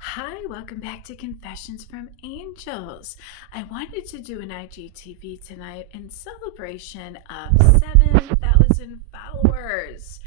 Hi, welcome back to Confessions from Angels. I wanted to do an IGTV tonight in celebration of 7,000 followers.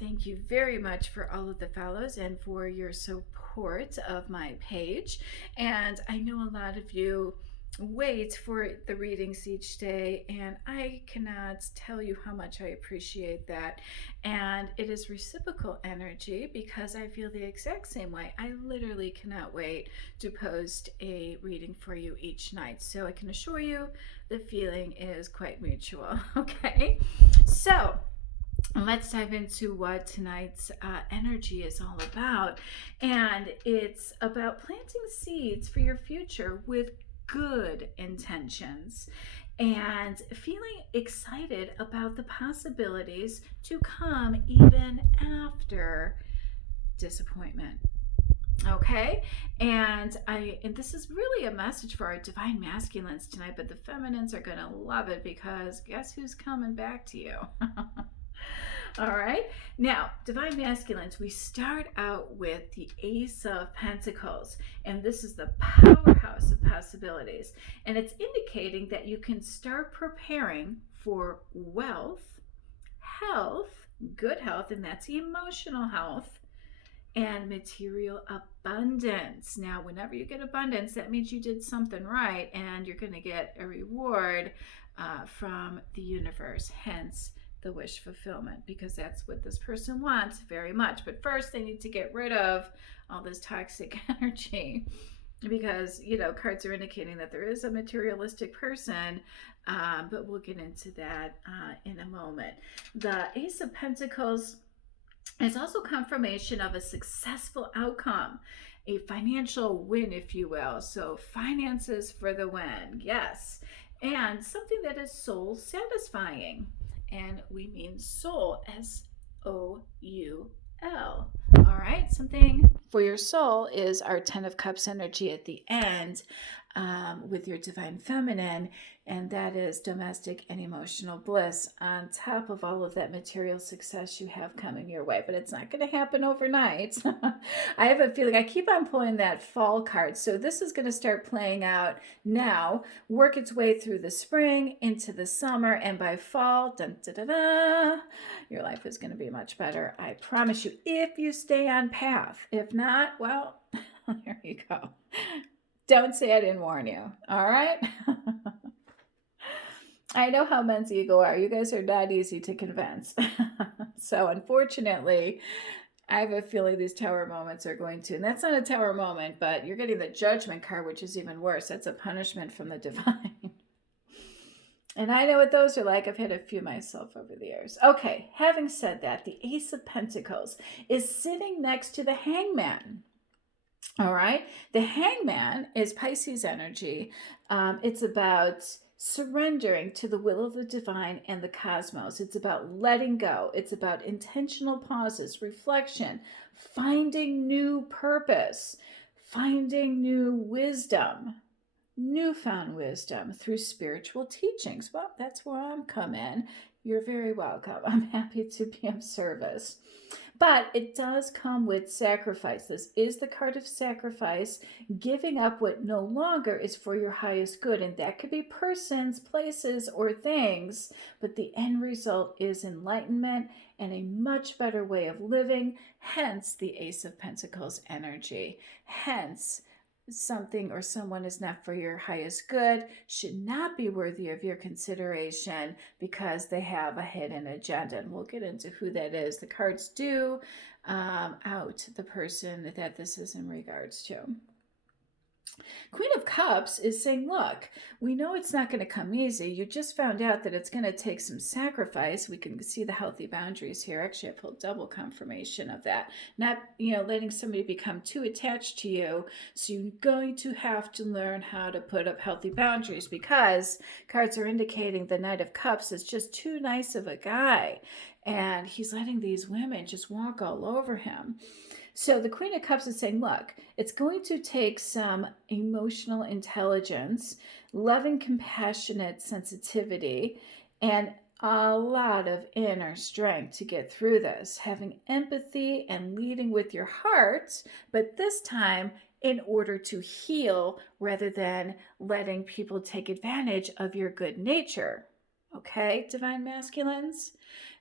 Thank you very much for all of the follows and for your support of my page. And I know a lot of you wait for the readings each day, and I cannot tell you how much I appreciate that. And it is reciprocal energy because I feel the exact same way. I literally cannot wait to post a reading for you each night. So I can assure you the feeling is quite mutual. Okay, so let's dive into what tonight's energy is all about. And it's about planting seeds for your future with good intentions and feeling excited about the possibilities to come even after disappointment. Okay, and this is really a message for our divine masculines tonight, but the feminines are going to love it because guess who's coming back to you? All right. Now, divine masculines, we start out with the Ace of Pentacles, and this is the powerhouse of possibilities. And it's indicating that you can start preparing for wealth, health, good health, and that's emotional health, and material abundance. Now, whenever you get abundance, that means you did something right, and you're going to get a reward from the universe. Hence, the wish fulfillment, because that's what this person wants very much. But first, they need to get rid of all this toxic energy, because cards are indicating that there is a materialistic person, but we'll get into that in a moment. The Ace of Pentacles is also confirmation of a successful outcome, a financial win, if you will. So finances for the win, yes, and something that is soul satisfying. And we mean soul, SOUL. All right, something for your soul is our 10 of Cups energy at the end, with your divine feminine, and that is domestic and emotional bliss on top of all of that material success you have coming your way. But it's not going to happen overnight. I have a feeling I keep on pulling that fall card, so this is going to start playing out now, work its way through the spring into the summer, and by fall, dun, da, da, da, your life is going to be much better. I promise you, if you stay on path. If not, well, there you go. Don't say I didn't warn you. All right. I know how men's ego are. You guys are not easy to convince. So unfortunately, I have a feeling these tower moments are going to, and that's not a tower moment, but you're getting the judgment card, which is even worse. That's a punishment from the divine. And I know what those are like. I've had a few myself over the years. Okay, having said that, the Ace of Pentacles is sitting next to the Hangman. All right. The Hangman is Pisces energy. It's about surrendering to the will of the divine and the cosmos. It's about letting go. It's about intentional pauses, reflection, finding new purpose, finding new wisdom, newfound wisdom through spiritual teachings. Well, that's where I'm coming. You're very welcome. I'm happy to be of service. But it does come with sacrifice. This is the card of sacrifice, giving up what no longer is for your highest good. And that could be persons, places, or things. But the end result is enlightenment and a much better way of living. Hence the Ace of Pentacles energy. Hence, something or someone is not for your highest good, should not be worthy of your consideration because they have a hidden agenda. And we'll get into who that is. The cards do out the person that this is in regards to. Queen of Cups is saying, look, we know it's not going to come easy. You just found out that it's going to take some sacrifice. We can see the healthy boundaries here. Actually, I pulled double confirmation of that. Not, letting somebody become too attached to you. So you're going to have to learn how to put up healthy boundaries, because cards are indicating the Knight of Cups is just too nice of a guy. And he's letting these women just walk all over him. So the Queen of Cups is saying, look, it's going to take some emotional intelligence, loving, compassionate sensitivity, and a lot of inner strength to get through this, having empathy and leading with your heart, but this time in order to heal rather than letting people take advantage of your good nature. Okay, divine masculines?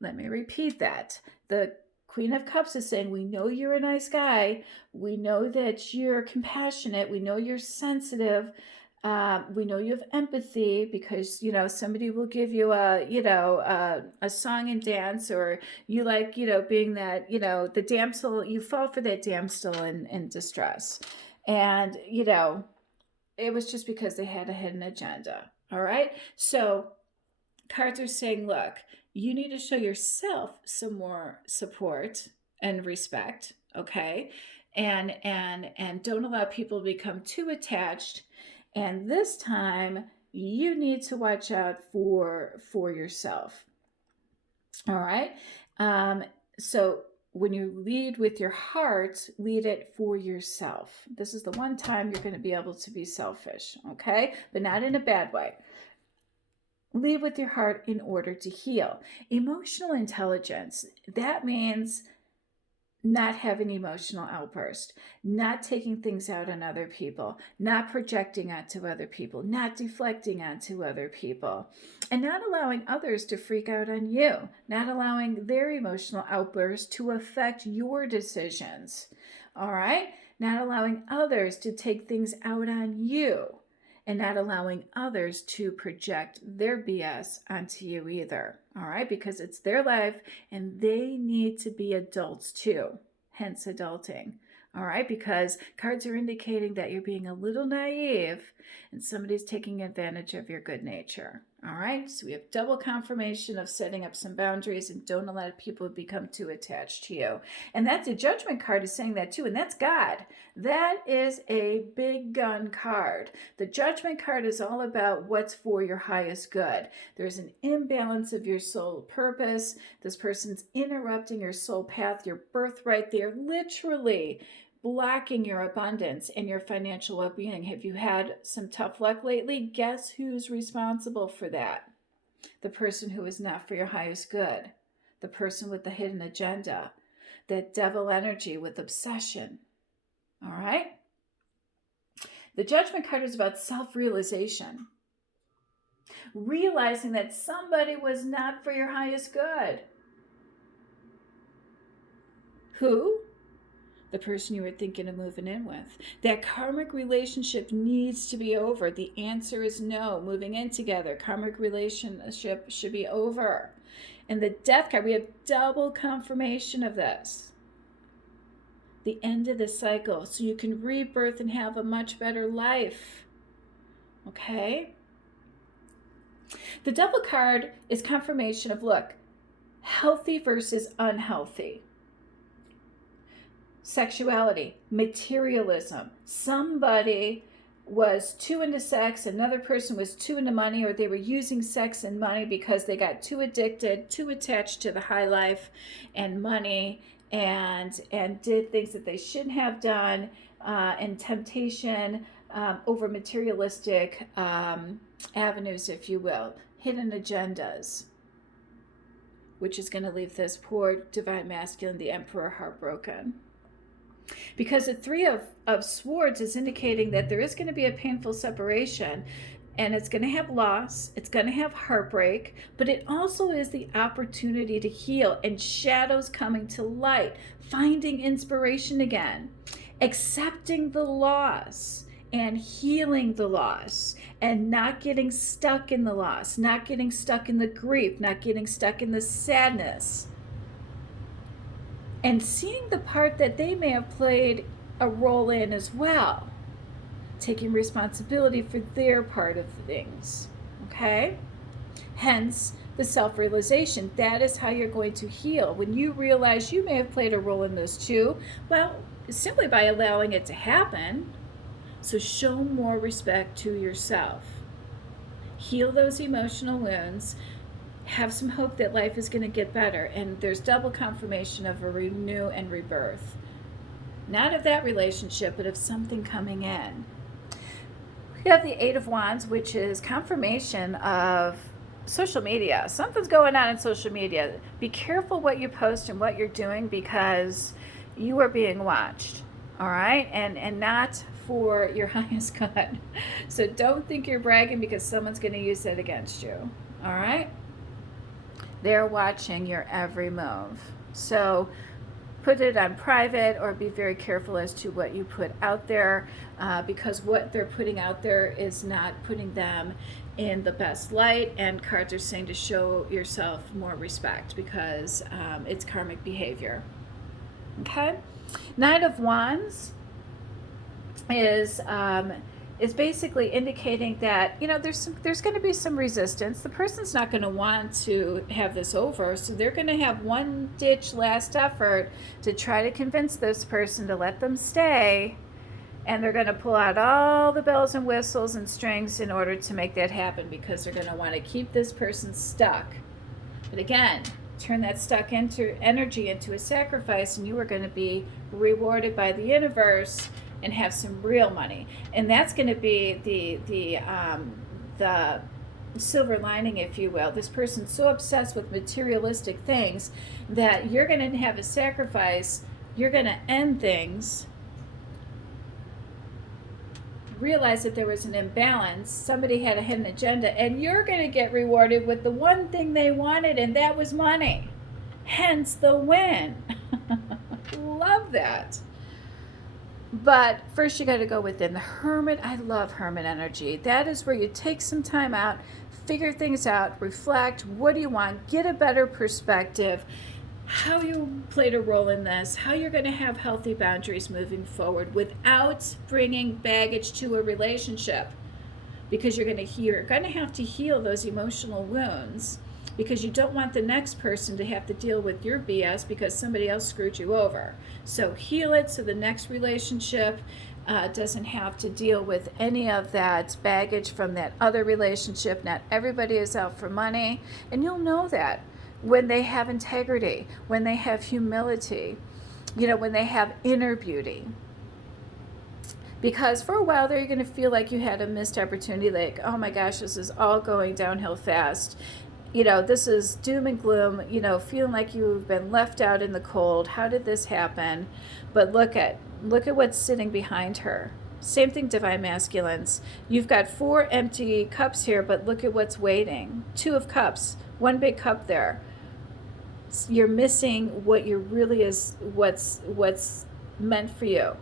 Let me repeat that. The Queen of Cups is saying, we know you're a nice guy. We know that you're compassionate. We know you're sensitive. We know you have empathy because, somebody will give you a song and dance, or you like, being that, the damsel, you fall for that damsel in distress. And, it was just because they had a hidden agenda. All right. So cards are saying, look, you need to show yourself some more support and respect, okay? And don't allow people to become too attached. And this time you need to watch out for yourself. All right? So when you lead with your heart, lead it for yourself. This is the one time you're going to be able to be selfish, okay? But not in a bad way. Lead with your heart in order to heal. Emotional intelligence, that means not having emotional outbursts, not taking things out on other people, not projecting onto other people, not deflecting onto other people, and not allowing others to freak out on you, not allowing their emotional outbursts to affect your decisions. All right? Not allowing others to take things out on you, and not allowing others to project their BS onto you either. All right? Because it's their life and they need to be adults too. Hence adulting. All right? Because cards are indicating that you're being a little naive and somebody's taking advantage of your good nature. All right? So we have double confirmation of setting up some boundaries and don't allow people become too attached to you. And that's a Judgment card is saying that too. And that's God. That is a big gun card. The Judgment card is all about what's for your highest good. There's an imbalance of your soul purpose. This person's interrupting your soul path, your birthright. They're literally blocking your abundance and your financial well-being. Have you had some tough luck lately? Guess who's responsible for that? The person who is not for your highest good. The person with the hidden agenda. That devil energy with obsession. All right? The Judgment card is about self-realization. Realizing that somebody was not for your highest good. Who? The person you were thinking of moving in with. That karmic relationship needs to be over. The answer is no. Moving in together. Karmic relationship should be over. And the Death card, we have double confirmation of this. The end of the cycle. So you can rebirth and have a much better life. Okay? The Devil card is confirmation of, look, healthy versus unhealthy. Sexuality, materialism. Somebody was too into sex, another person was too into money, or they were using sex and money because they got too addicted, too attached to the high life and money, and did things that they shouldn't have done, and temptation over materialistic avenues, if you will, hidden agendas, which is going to leave this poor divine masculine, the Emperor, heartbroken. Because the Three of Swords is indicating that there is going to be a painful separation, and it's going to have loss, it's going to have heartbreak, but it also is the opportunity to heal and shadows coming to light, finding inspiration again, accepting the loss and healing the loss, and not getting stuck in the loss, not getting stuck in the grief, not getting stuck in the sadness. And seeing the part that they may have played a role in as well. Taking responsibility for their part of things. Okay? Hence, the self-realization. That is how you're going to heal. When you realize you may have played a role in this too, well, simply by allowing it to happen. So show more respect to yourself. Heal those emotional wounds. Have some hope that life is going to get better. And there's double confirmation of a renew and rebirth. Not of that relationship, but of something coming in. We have the Eight of Wands, which is confirmation of social media. Something's going on in social media. Be careful what you post and what you're doing, because you are being watched. All right? And not for your highest good. So don't think you're bragging, because someone's going to use that against you. All right? They're watching your every move. So put it on private, or be very careful as to what you put out there, because what they're putting out there is not putting them in the best light. And cards are saying to show yourself more respect, because it's karmic behavior. Okay? Knight of Wands is basically indicating that, you know, there's going to be some resistance. The person's not going to want to have this over, so they're going to have one ditch last effort to try to convince this person to let them stay, and they're going to pull out all the bells and whistles and strings in order to make that happen, because they're going to want to keep this person stuck. But again, turn that stuck energy into a sacrifice, and you are going to be rewarded by the universe and have some real money. And that's going to be the silver lining, if you will. This person's so obsessed with materialistic things that you're going to have a sacrifice. You're going to end things, realize that there was an imbalance, somebody had a hidden agenda, and you're going to get rewarded with the one thing they wanted, and that was money. Hence the win. Love that. But first you got to go within. The Hermit, I love Hermit energy. That is where you take some time out, figure things out, reflect. What do you want? Get a better perspective. How you played a role in this, how you're going to have healthy boundaries moving forward without bringing baggage to a relationship, because you're going to have to heal those emotional wounds, because you don't want the next person to have to deal with your BS because somebody else screwed you over. So heal it, so the next relationship doesn't have to deal with any of that baggage from that other relationship. Not everybody is out for money, and you'll know that when they have integrity, when they have humility, you know, when they have inner beauty. Because for a while there, you're going to feel like you had a missed opportunity, like, oh my gosh, this is all going downhill fast. You know, this is doom and gloom, you know, feeling like you've been left out in the cold. How did this happen? But look at what's sitting behind her. Same thing, divine masculines. You've got 4 empty cups here, but look at what's waiting. 2 of cups, 1 big cup there. You're missing what you really is, what's meant for you.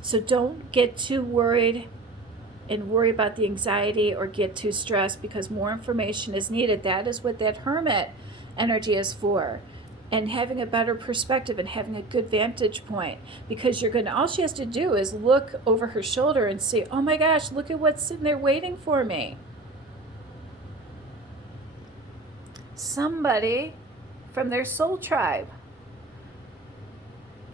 So don't get too worried and worry about the anxiety, or get too stressed, because more information is needed. That is what that Hermit energy is for. And having a better perspective and having a good vantage point, because all she has to do is look over her shoulder and say, oh my gosh, look at what's sitting there waiting for me. Somebody from their soul tribe.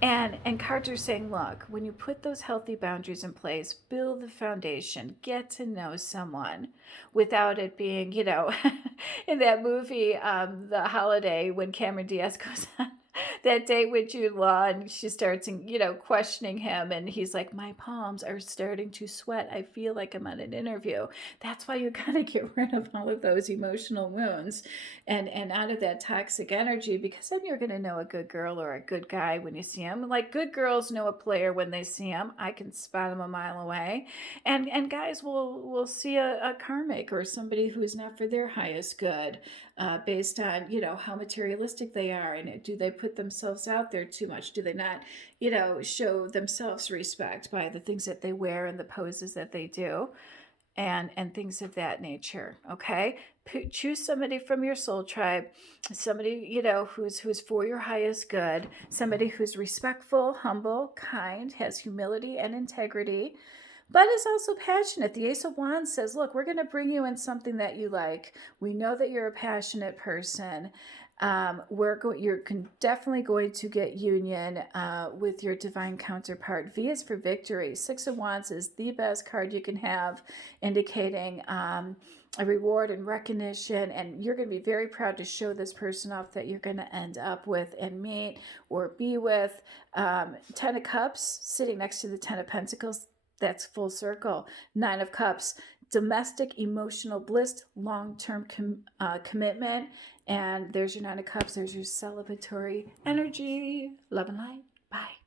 And cards are saying, look, when you put those healthy boundaries in place, build the foundation, get to know someone without it being, you know, in that movie, The Holiday, when Cameron Diaz goes on that date with Jude Law, and she starts, you know, questioning him, and he's like, my palms are starting to sweat. I feel like I'm on an interview. That's why you got to get rid of all of those emotional wounds and out of that toxic energy, because then you're going to know a good girl or a good guy when you see him. Like, good girls know a player when they see him. I can spot him a mile away. And guys will see a karmic, or somebody who is not for their highest good, based on, you know, how materialistic they are, and do they put themselves out there too much? Do they not, you know, show themselves respect by the things that they wear and the poses that they do, and things of that nature? Okay, choose somebody from your soul tribe, somebody, you know, who's for your highest good, somebody who's respectful, humble, kind, has humility and integrity, but is also passionate. The Ace of Wands says, look, we're going to bring you in something that you like. We know that you're a passionate person. You're definitely going to get union with your divine counterpart. V is for victory. 6 of Wands is the best card you can have, indicating a reward and recognition, and you're going to be very proud to show this person off that you're going to end up with and meet or be with. 10 of Cups sitting next to the 10 of Pentacles. That's full circle. Nine of Cups, domestic emotional bliss, long-term commitment. And there's your Nine of Cups. There's your celebratory energy. Love and light. Bye.